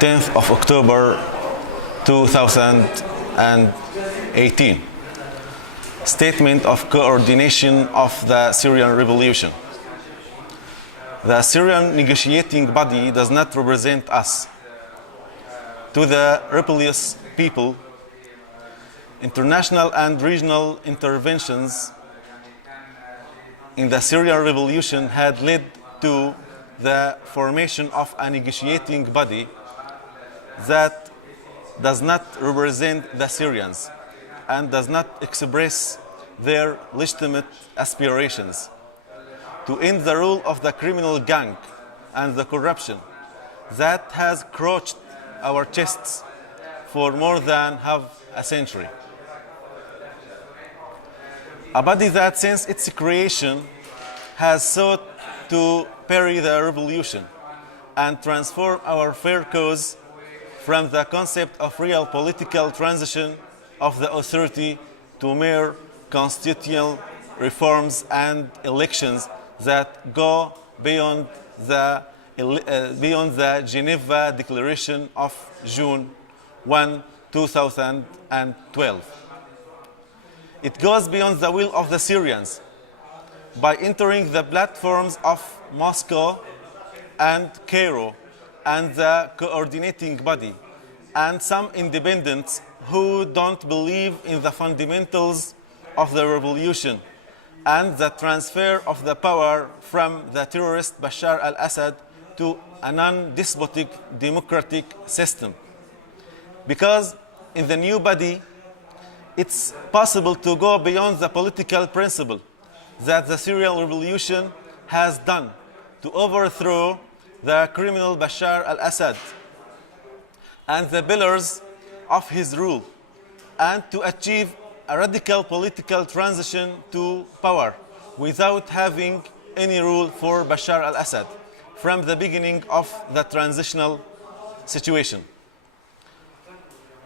10th of October 2018. Statement of coordination of the Syrian revolution. The Syrian negotiating body does not represent us. To the rebellious people, international and regional interventions in the Syrian revolution had led to the formation of a negotiating body that does not represent the Syrians and does not express their legitimate aspirations to end the rule of the criminal gang and the corruption that has crouched our chests for more than half a century. A body that since its creation has sought to parry the revolution and transform our fair cause from the concept of real political transition of the authority to mere constitutional reforms and elections that go beyond the Geneva Declaration of June 1, 2012. It goes beyond the will of the Syrians by entering the platforms of Moscow and Cairo and the coordinating body and some independents who don't believe in the fundamentals of the revolution and the transfer of the power from the terrorist Bashar al-Assad to a non-despotic democratic system. Because in the new body, it's possible to go beyond the political principle that the Syrian revolution has done to overthrow the criminal Bashar al-Assad and the pillars of his rule, and to achieve a radical political transition to power without having any rule for Bashar al-Assad from the beginning of the transitional situation.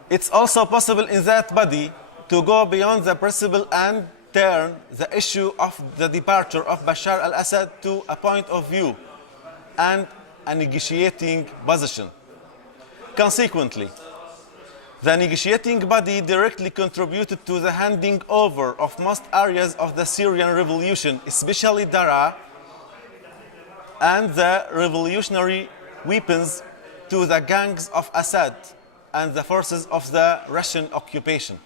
It's also possible in that body to go beyond the principle and turn the issue of the departure of Bashar al-Assad to a point of view and a negotiating position. Consequently, the negotiating body directly contributed to the handing over of most areas of the Syrian revolution, especially Daraa, and the revolutionary weapons to the gangs of Assad and the forces of the Russian occupation.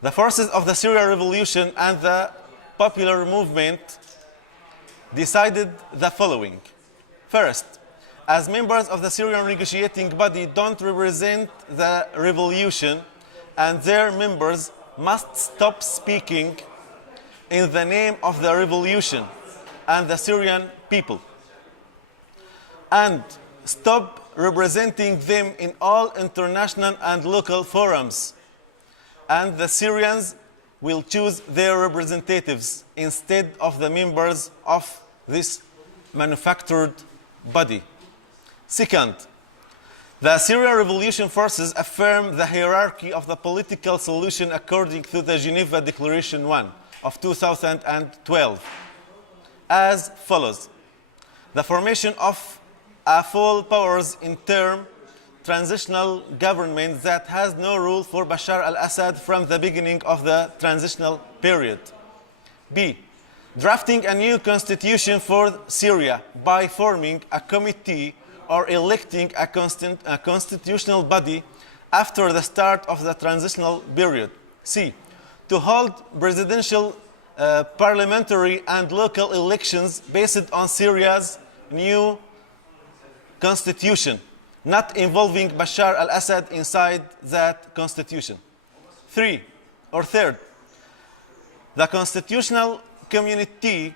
The forces of the Syrian revolution and the popular movement decided the following. First, as members of the Syrian negotiating body don't represent the revolution, and their members must stop speaking in the name of the revolution and the Syrian people, and stop representing them in all international and local forums. And the Syrians will choose their representatives instead of the members of this manufactured body. Second, the Syrian revolution forces affirm the hierarchy of the political solution according to the Geneva Declaration 1 of 2012 as follows. The formation of a full powers in term transitional government that has no rule for Bashar al-Assad from the beginning of the transitional period. B. Drafting a new constitution for Syria by forming a committee or electing a constitutional body after the start of the transitional period. C. To hold presidential, parliamentary and local elections based on Syria's new constitution, not involving Bashar al-Assad inside that constitution. Third, the constitutional community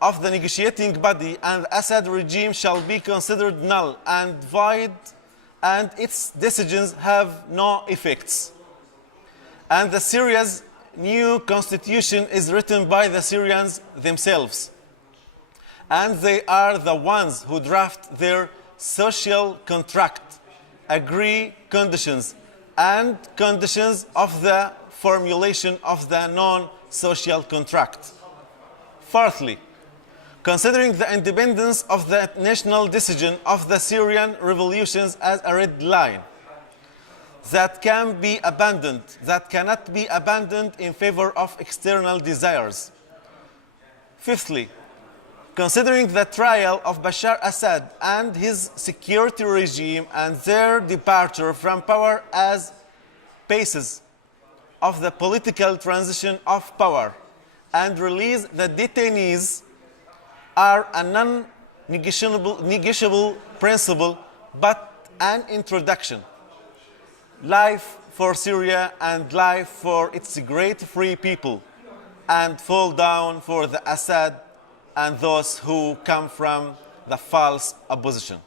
of the negotiating body and the Assad regime shall be considered null and void, and its decisions have no effects. And the Syria's new constitution is written by the Syrians themselves, and they are the ones who draft their social contract, agree conditions, and conditions of the formulation of the non-social contract. Fourthly, considering the independence of the national decision of the Syrian revolutions as a red line that cannot be abandoned in favor of external desires. Fifthly, considering the trial of Bashar Assad and his security regime and their departure from power as basis of the political transition of power and release the detainees are a non-negotiable principle but an introduction. Life for Syria and life for its great free people, and fall down for the Assad and those who come from the false opposition.